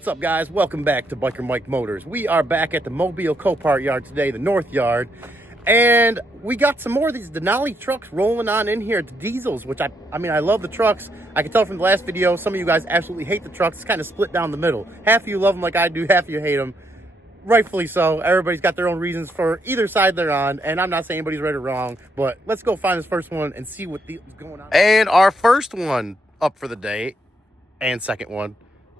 What's up, guys? Welcome back to Biker Mike Motors. We are back at the Mobile Copart yard today, the North Yard, and we got some more of these Denali trucks rolling on in here, the diesels, which I mean, I love the trucks. I can tell from the last video, some of you guys absolutely hate the trucks. It's kind of split down the middle. Half of you love them like I do, half of you hate them. Rightfully so. Everybody's got their own reasons for either side they're on, and I'm not saying anybody's right or wrong, but let's go find this first one and see what's going on. And our first one up for the day, and second one,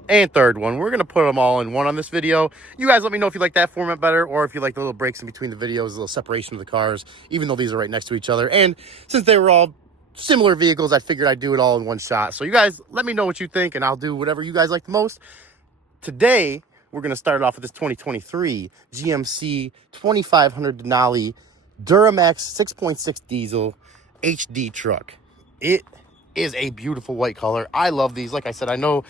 and third one, we're gonna put them all in one on this video. You guys let me know if you like that format better, or if you like the little breaks in between the videos, a little separation of the cars, even though these are right next to each other. And since they were all similar vehicles, I figured I'd do it all in one shot. So you guys let me know what you think, and I'll do whatever you guys like the most. Today we're gonna start off with this 2023 GMC 2500 Denali Duramax 6.6 diesel HD truck. It is a beautiful white color. I love these. Like I said, I know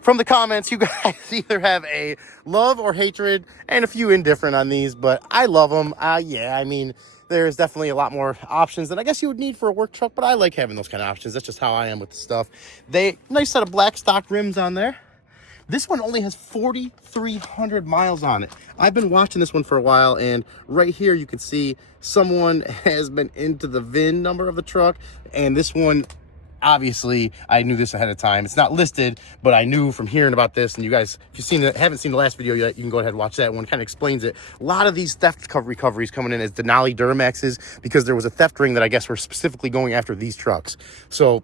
from the comments, you guys either have a love or hatred and a few indifferent on these, but I love them. Yeah, I mean, there's definitely a lot more options than I guess you would need for a work truck, but I like having those kind of options. That's just how I am with the stuff. Nice set of black stock rims on there. This one only has 4,300 miles on it. I've been watching this one for a while, and right here you can see someone has been into the VIN number of the truck, and this one, obviously, I knew this ahead of time. It's not listed, but I knew from hearing about this, and you guys, if you haven't seen the last video yet, you can go ahead and watch that one. Kind of explains it. A lot of these theft recoveries coming in as Denali Duramaxes because there was a theft ring that I guess were specifically going after these trucks. So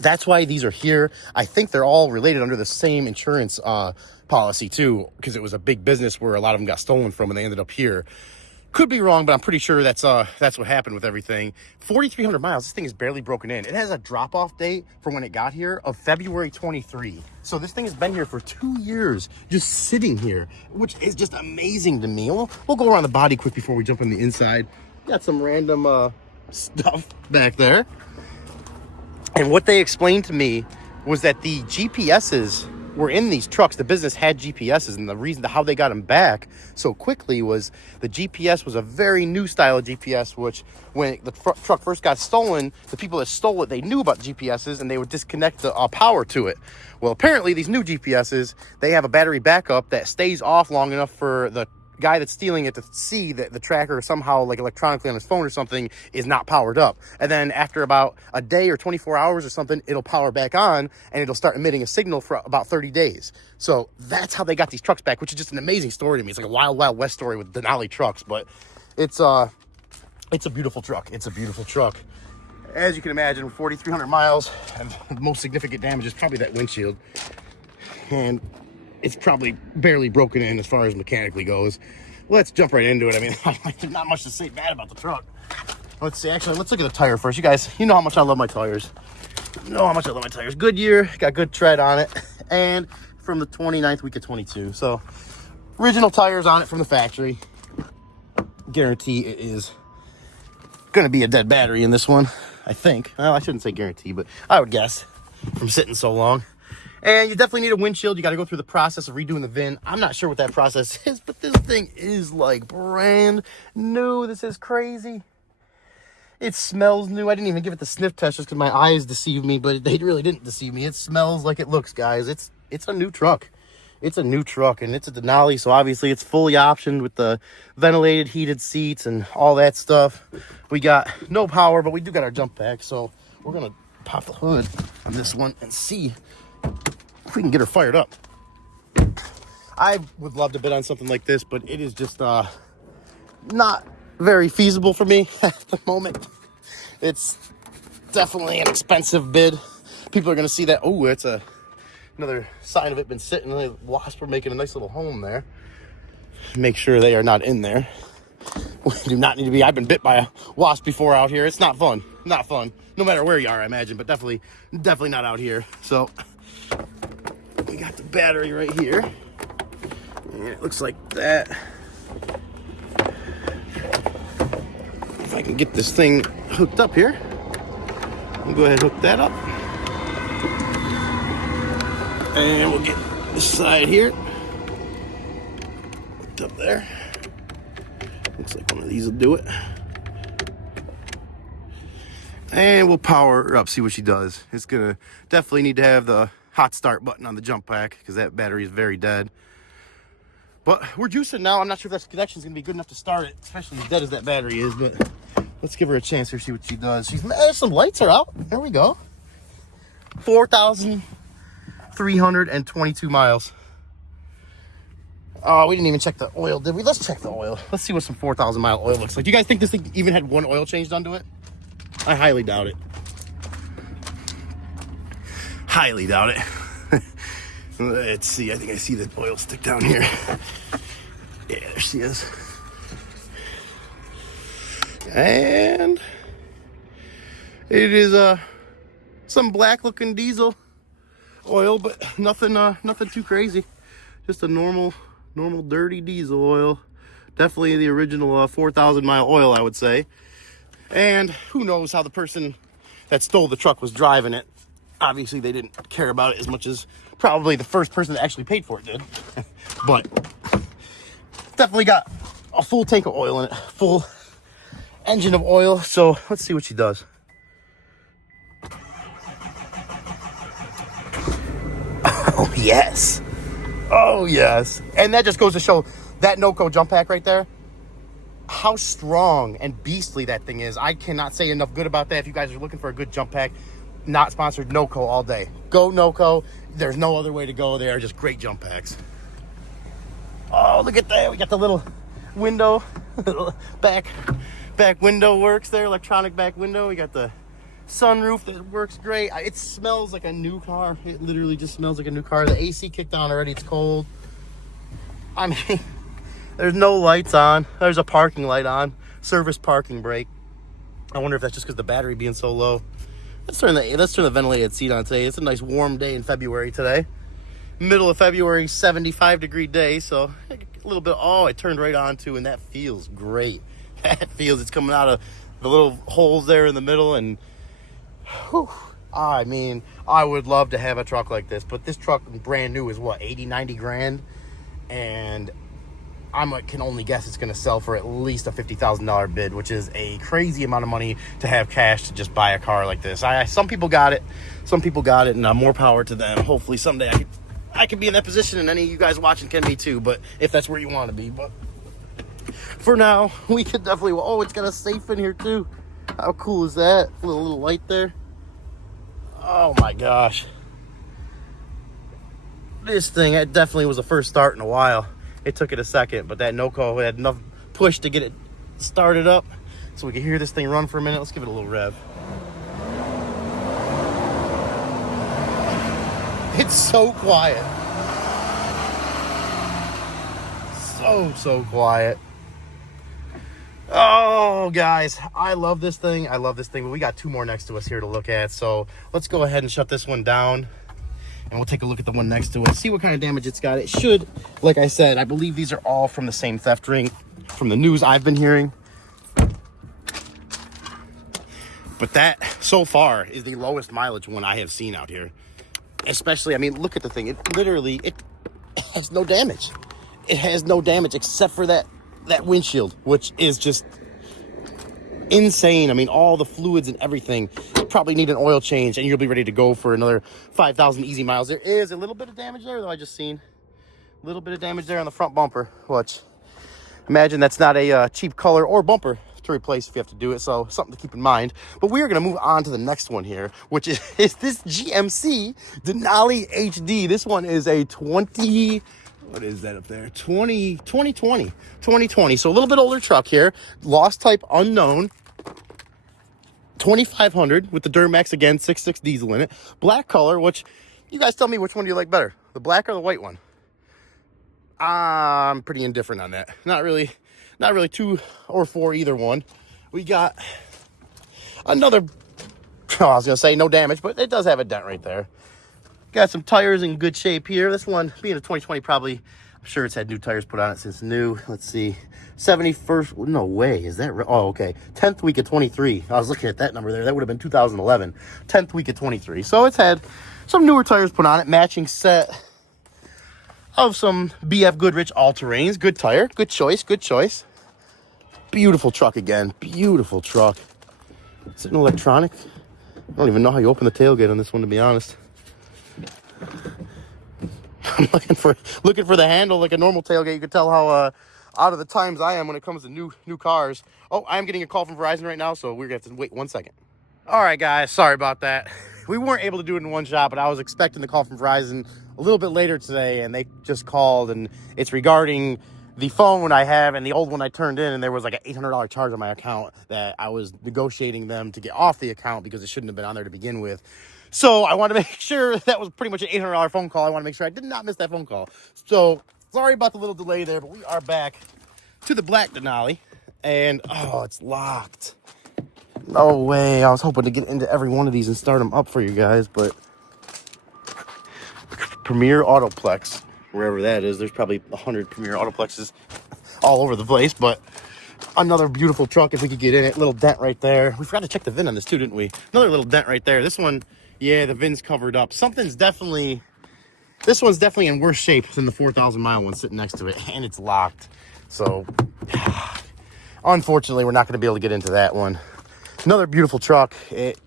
that's why these are here. I think they're all related under the same insurance policy too, because it was a big business where a lot of them got stolen from and they ended up here. Could be wrong, but I'm pretty sure that's what happened with everything. 4,300 miles. This thing is barely broken in. It has a drop-off date for when it got here of February 23. So this thing has been here for 2 years, just sitting here, which is just amazing to me. We'll go around the body quick before we jump in the inside. Got some random stuff back there. And what they explained to me was that the GPSs were in these trucks. The business had GPSs, and the reason how they got them back so quickly was the GPS was a very new style of GPS, which when the truck first got stolen, the people that stole it, they knew about GPSs and they would disconnect the power to it. Well, apparently these new GPSs, they have a battery backup that stays off long enough for the guy that's stealing it to see that the tracker somehow, like electronically on his phone or something, is not powered up. And then after about a day or 24 hours or something, it'll power back on and it'll start emitting a signal for about 30 days. So that's how they got these trucks back, which is just an amazing story to me. It's like a wild, wild west story with Denali trucks, but it's a beautiful truck. It's a beautiful truck. As you can imagine, 4,300 miles, and the most significant damage is probably that windshield. And it's probably barely broken in as far as mechanically goes. Let's jump right into it. I mean, there's not much to say bad about the truck. Let's see. Actually, let's look at the tire first. You guys, you know how much I love my tires. You know how much I love my tires. Goodyear, got good tread on it. And from the 29th week of 22. So, original tires on it from the factory. Guarantee it is going to be a dead battery in this one, I think. Well, I shouldn't say guarantee, but I would guess from sitting so long. And you definitely need a windshield. You got to go through the process of redoing the VIN. I'm not sure what that process is, but this thing is like brand new. This is crazy. It smells new. I didn't even give it the sniff test just because my eyes deceived me, but they really didn't deceive me. It smells like it looks, guys. It's a new truck. It's a new truck, and it's a Denali, so obviously it's fully optioned with the ventilated heated seats and all that stuff. We got no power, but we do got our jump pack, so we're going to pop the hood on this one and see if we can get her fired up. I would love to bid on something like this, but it is just not very feasible for me at the moment. It's definitely an expensive bid. People are going to see that. Oh, it's another sign of it been sitting. The wasps are making a nice little home there. Make sure they are not in there. We do not need to be. I've been bit by a wasp before out here. It's not fun. Not fun. No matter where you are, I imagine, but definitely not out here. So we got the battery right here. And it looks like that. If I can get this thing hooked up here, I'll go ahead and hook that up. And we'll get this side here hooked up there. Looks like one of these will do it. And we'll power her up, see what she does. It's gonna definitely need to have the hot start button on the jump pack because that battery is very dead. But we're juicing now. I'm not sure if that connection's gonna be good enough to start it, especially as dead as that battery is, but let's give her a chance here, see what she does. Some lights are out. There we go. 4,322 miles. Oh, we didn't even check the oil, did we? Let's check the oil. Let's see what some 4,000 mile oil looks like. Do you guys think this thing even had one oil change done to it? I highly doubt it. Highly doubt it. Let's see. I think I see the oil stick down here. Yeah, there she is. And it is some black looking diesel oil, but nothing too crazy. Just a normal dirty diesel oil. Definitely the original 4,000 mile oil, I would say. And who knows how the person that stole the truck was driving it. Obviously, they didn't care about it as much as probably the first person that actually paid for it did. But definitely got a full tank of oil in it, full engine of oil. So let's see what she does. Oh, yes. Oh, yes. And that just goes to show that NOCO jump pack right there, how strong and beastly that thing is. I cannot say enough good about that. If you guys are looking for a good jump pack, not sponsored, NOCO all day. Go NOCO. There's no other way to go. They are just great jump packs. Oh, look at that. We got the little window. back window works there. Electronic back window. We got the sunroof that works great. It smells like a new car. It literally just smells like a new car. The AC kicked on already. It's cold. I mean, there's no lights on. There's a parking light on. Service parking brake. I wonder if that's just because the battery being so low. Let's turn the ventilated seat on today. It's a nice warm day in February today. Middle of February, 75-degree day. So a little bit. Oh, it turned right on too, and that feels great. That feels it's coming out of the little holes there in the middle, and whew, I mean, I would love to have a truck like this, but this truck brand new is what, 80, 90 grand, and I can only guess it's going to sell for at least a $50,000 bid, which is a crazy amount of money to have cash to just buy a car like this. Some people got it, and more power to them. Hopefully someday I could be in that position, and any of you guys watching can be too, but if that's where you want to be. But for now, we could definitely, oh, it's got a safe in here too. How cool is that? Little light there. Oh my gosh. This thing, it definitely was the first start in a while. It took it a second, but that NOCO had enough push to get it started up so we can hear this thing run for a minute. Let's give it a little rev. It's so quiet. So quiet. Oh, guys, I love this thing. But we got two more next to us here to look at. So let's go ahead and shut this one down. And we'll take a look at the one next to it, see what kind of damage it's got. It should, like I said, I believe these are all from the same theft ring from the news I've been hearing. But that, so far, is the lowest mileage one I have seen out here. Especially, I mean, look at the thing. It has no damage. It has no damage except for that windshield, which is just insane. I mean, all the fluids and everything probably need an oil change, and you'll be ready to go for another 5,000 easy miles. There is a little bit of damage there, though. I just seen a little bit of damage there on the front bumper, which imagine that's not a cheap color or bumper to replace if you have to do it. So something to keep in mind. But we are going to move on to the next one here, which is this GMC Denali HD. This one is a 2020. So a little bit older truck here. Lost type unknown. 2,500 with the Duramax again, 6.6 diesel in it. Black color, which you guys tell me, which one do you like better? The black or the white one? I'm pretty indifferent on that. Not really 2 or 4 either one. We got another, I was gonna say no damage, but it does have a dent right there. Got some tires in good shape here. This one being a 2020, probably, I'm sure it's had new tires put on it since new. Let's see, 71st, no way, is that right? Oh, okay, 10th week of 23. I was looking at that number there. That would have been 2011, 10th week of 23. So it's had some newer tires put on it, matching set of some BF Goodrich all-terrains. Good tire, good choice. Beautiful truck again, beautiful truck. Is it an electronic? I don't even know how you open the tailgate on this one, to be honest. I'm looking for the handle like a normal tailgate. You can tell how out of the times I am when it comes to new cars. Oh, I am getting a call from Verizon right now, so we're gonna have to wait 1 second. All right, guys, sorry about that. We weren't able to do it in one shot, but I was expecting the call from Verizon a little bit later today, and they just called, and it's regarding the phone I have and the old one I turned in, and there was like an $800 charge on my account that I was negotiating them to get off the account because it shouldn't have been on there to begin with. So I wanted to make sure that was pretty much an $800 phone call. I want to make sure I did not miss that phone call. So sorry about the little delay there, but we are back to the black Denali, and oh, it's locked. No way. I was hoping to get into every one of these and start them up for you guys, but Premier Autoplex, wherever that is, there's probably 100 Premier Autoplexes all over the place, but another beautiful truck if we could get in it. Little dent right there. We forgot to check the VIN on this too, didn't we? Another little dent right there. This one, yeah, the VIN's covered up. This one's definitely in worse shape than the 4,000 mile one sitting next to it, and it's locked. So, unfortunately, we're not going to be able to get into that one. Another beautiful truck. It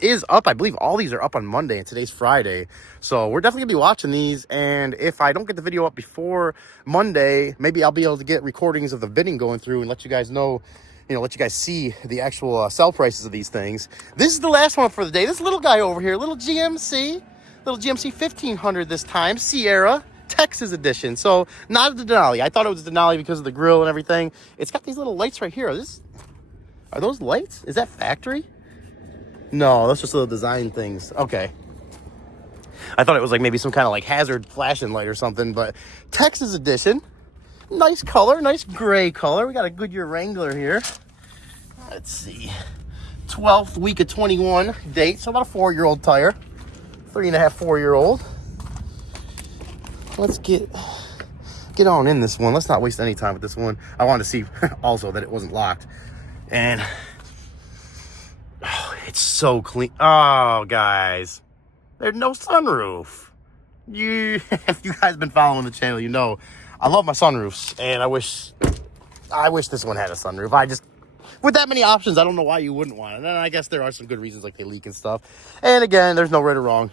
is up. I believe all these are up on Monday, and today's Friday. So we're definitely going to be watching these. And if I don't get the video up before Monday, maybe I'll be able to get recordings of the bidding going through and let you guys know, let you guys see the actual sell prices of these things. This is the last one for the day. This little guy over here, little GMC 1500 this time, Sierra. Texas edition. So not the Denali. I thought it was a Denali because of the grill and everything. It's got these little lights right here. Are those lights? Is that factory? No, that's just little design things. Okay. I thought it was like maybe some kind of like hazard flashing light or something, but Texas edition. Nice color, nice gray color. We got a Goodyear Wrangler here. Let's see. 12th week of 21 date, so about a 4-year-old tire. 3.5, 4-year-old. Let's get on in this one. Let's not waste any time with this one. I wanted to see also that it wasn't locked. And oh, it's so clean. Oh, guys, there's no sunroof. If you guys been following the channel, you know I love my sunroofs, and I wish this one had a sunroof. With that many options, I don't know why you wouldn't want it. And I guess there are some good reasons, like they leak and stuff. And again, there's no right or wrong,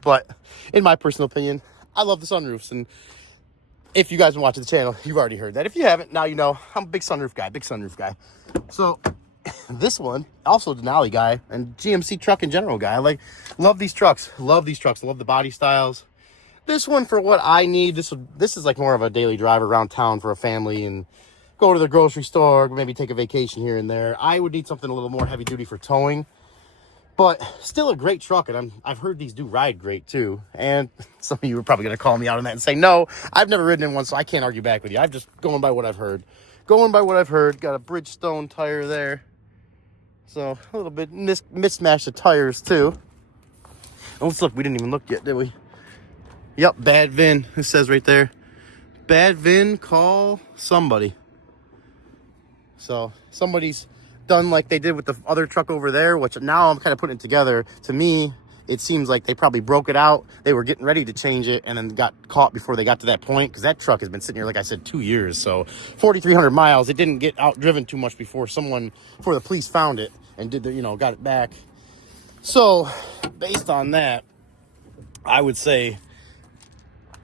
but in my personal opinion, I love the sunroofs. And if you guys been watching the channel, you've already heard that. If you haven't, now you know I'm a big sunroof guy. So this one, also Denali guy and GMC truck in general guy. Love these trucks. Love the body styles. This one, for what I need, this is like more of a daily drive around town for a family and go to the grocery store, maybe take a vacation here and there. I would need something a little more heavy duty for towing, but still a great truck. And I've heard these do ride great too. And some of you are probably going to call me out on that and say, no, I've never ridden in one, so I can't argue back with you. I'm just going by what I've heard. Got a Bridgestone tire there. So a little bit mismatched of tires too. Oh, let's look. We didn't even look yet, did we? Yep, bad VIN. It says right there. Bad VIN, call somebody. So somebody's done like they did with the other truck over there, which now I'm kind of putting it together. To me, it seems like they probably broke it out. They were getting ready to change it and then got caught before they got to that point, because that truck has been sitting here, like I said, 2 years. So 4,300 miles. It didn't get out driven too much before the police found it and got it back. So based on that, I would say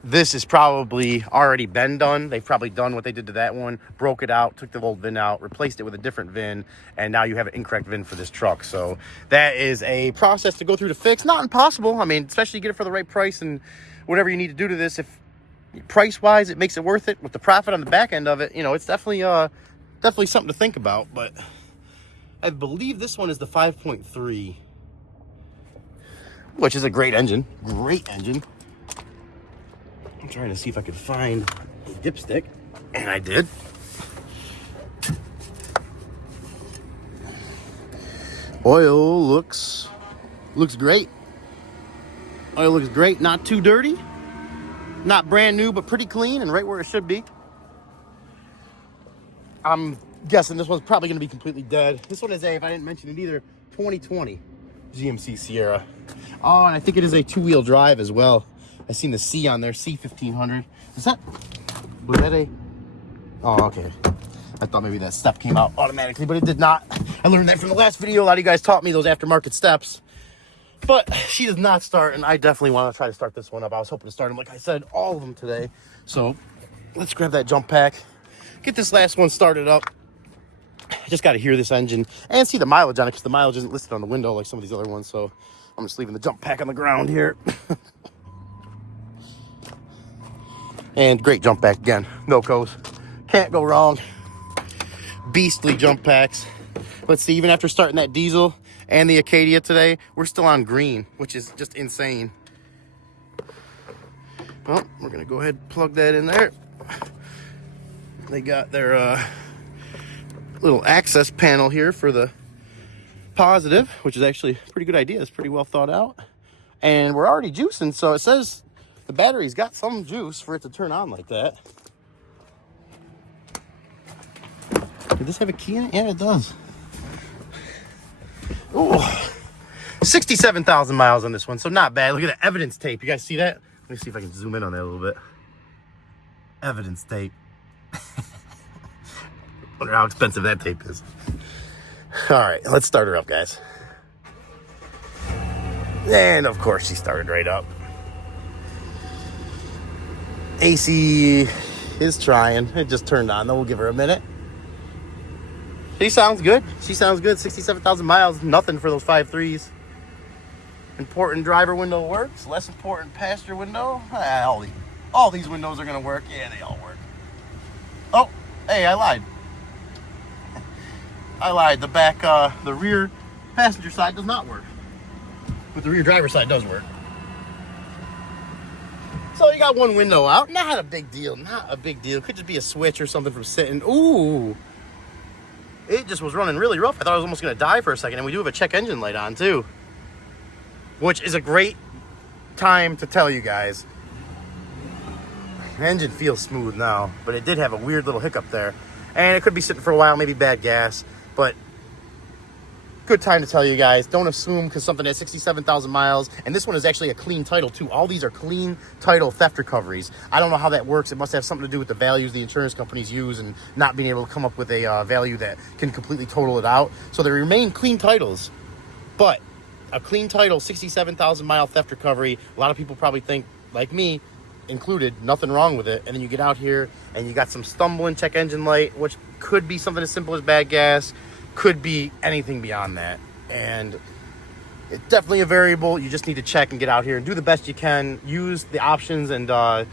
this is probably already been done. They've probably done what they did to that one, broke it out, took the old VIN out, replaced it with a different VIN, and now you have an incorrect VIN for this truck. So that is a process to go through to fix. Not impossible. I mean, especially get it for the right price and whatever you need to do to this. If price-wise it makes it worth it with the profit on the back end of it, it's definitely something to think about. But I believe this one is the 5.3, which is a great engine. I'm trying to see if I could find a dipstick, and I did. Oil looks great. Oil looks great, not too dirty, not brand new, but pretty clean and right where it should be. I'm guessing this one's probably going to be completely dead. This one is if I didn't mention it either, 2020 GMC Sierra. Oh, and I think it is a 2-wheel drive as well. I seen the C on there, C1500. Was that a? Oh, okay. I thought maybe that step came out automatically, but it did not. I learned that from the last video. A lot of you guys taught me those aftermarket steps. But she does not start, and I definitely want to try to start this one up. I was hoping to start them, like I said, all of them today. So let's grab that jump pack, get this last one started up. I just got to hear this engine and see the mileage on it, because the mileage isn't listed on the window like some of these other ones. So I'm just leaving the jump pack on the ground here. And great jump pack again. Milko's. Can't go wrong. Beastly jump packs. Let's see, even after starting that diesel and the Acadia today, we're still on green, which is just insane. Well, we're going to go ahead and plug that in there. They got their little access panel here for the positive, which is actually a pretty good idea. It's pretty well thought out. And we're already juicing, so it says the battery's got some juice for it to turn on like that. Did this have a key in it? Yeah, it does. Oh, 67,000 miles on this one, so not bad. Look at the evidence tape. You guys see that? Let me see if I can zoom in on that a little bit. Evidence tape. Wonder how expensive that tape is. All right, let's start her up, guys. And of course, she started right up. AC is trying. It just turned on, though. We'll give her a minute. She sounds good. She sounds good. 67,000 miles, nothing for those 5.3s. Important driver window works. Less important passenger window. All these windows are going to work. Yeah, they all work. Oh, hey, I lied. The back, the rear passenger side does not work. But the rear driver side does work. So you got one window out. Not a big deal. Not a big deal. Could just be a switch or something from sitting. Ooh. It just was running really rough. I thought I was almost going to die for a second. And we do have a check engine light on, too. Which is a great time to tell you guys. The engine feels smooth now. But it did have a weird little hiccup there. And it could be sitting for a while. Maybe bad gas. But good time to tell you guys. Don't assume because something has 67,000 miles. And this one is actually a clean title, too. All these are clean title theft recoveries. I don't know how that works. It must have something to do with the values the insurance companies use and not being able to come up with a value that can completely total it out. So they remain clean titles. But a clean title, 67,000 mile theft recovery, a lot of people probably think, like me, included, nothing wrong with it. And then you get out here and you got some stumbling check engine light, which could be something as simple as bad gas, could be anything beyond that. And it's definitely a variable. You just need to check and get out here and do the best you can. Use the options and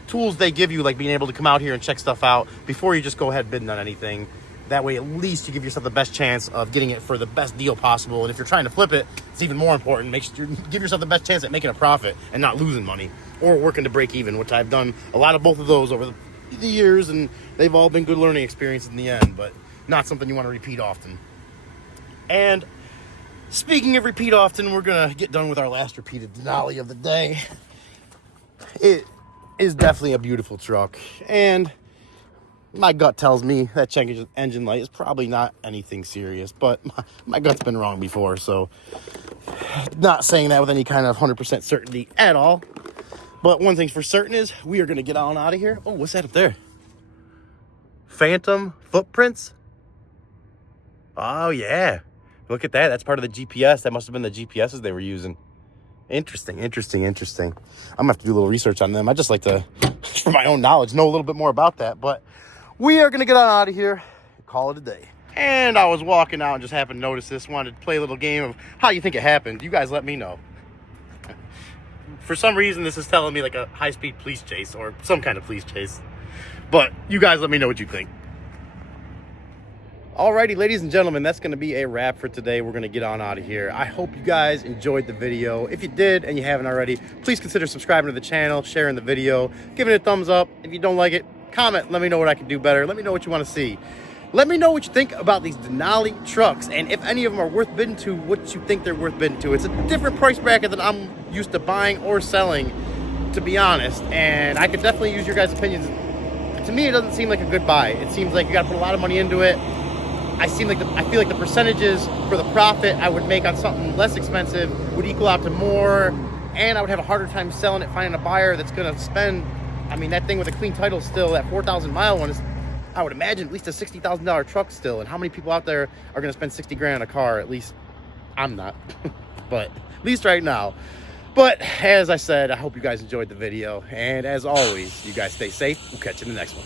tools they give you, like being able to come out here and check stuff out before you just go ahead bidding on anything. That way, at least you give yourself the best chance of getting it for the best deal possible. And if you're trying to flip it, it's even more important. Make sure you give yourself the best chance at making a profit and not losing money or working to break even, which I've done a lot of both of those over the years, and they've all been good learning experiences in the end, but not something you want to repeat often. And speaking of repeat often, we're going to get done with our last repeated Denali of the day. It is definitely a beautiful truck, and my gut tells me that check engine light is probably not anything serious, but my gut's been wrong before, so not saying that with any kind of 100% certainty at all. But one thing's for certain is we are going to get on out of here. Oh, what's that up there? Phantom footprints? Oh, yeah. Look at that. That's part of the GPS. That must have been the GPSs they were using. Interesting. I'm going to have to do a little research on them. I just like to, for my own knowledge, know a little bit more about that. But we are going to get on out of here and call it a day. And I was walking out and just happened to notice this. Wanted to play a little game of how you think it happened. You guys let me know. For some reason, this is telling me like a high-speed police chase or some kind of police chase. But you guys let me know what you think. Alrighty, ladies and gentlemen, that's going to be a wrap for today. We're going to get on out of here. I hope you guys enjoyed the video. If you did and you haven't already, please consider subscribing to the channel, sharing the video, giving it a thumbs up. If you don't like it, comment. Let me know what I can do better. Let me know what you want to see. Let me know what you think about these Denali trucks, and if any of them are worth bidding to, what you think they're worth bidding to. It's a different price bracket than I'm used to buying or selling, to be honest, and I could definitely use your guys' opinions. To me, it doesn't seem like a good buy. It seems like you got to put a lot of money into it. I feel like the percentages for the profit I would make on something less expensive would equal out to more, and I would have a harder time selling it, finding a buyer that's going to spend, I mean, that thing with a clean title still, that 4,000 mile one is, I would imagine, at least a $60,000 truck still. And how many people out there are going to spend 60 grand on a car? At least I'm not, but at least right now. But as I said, I hope you guys enjoyed the video. And as always, you guys stay safe. We'll catch you in the next one.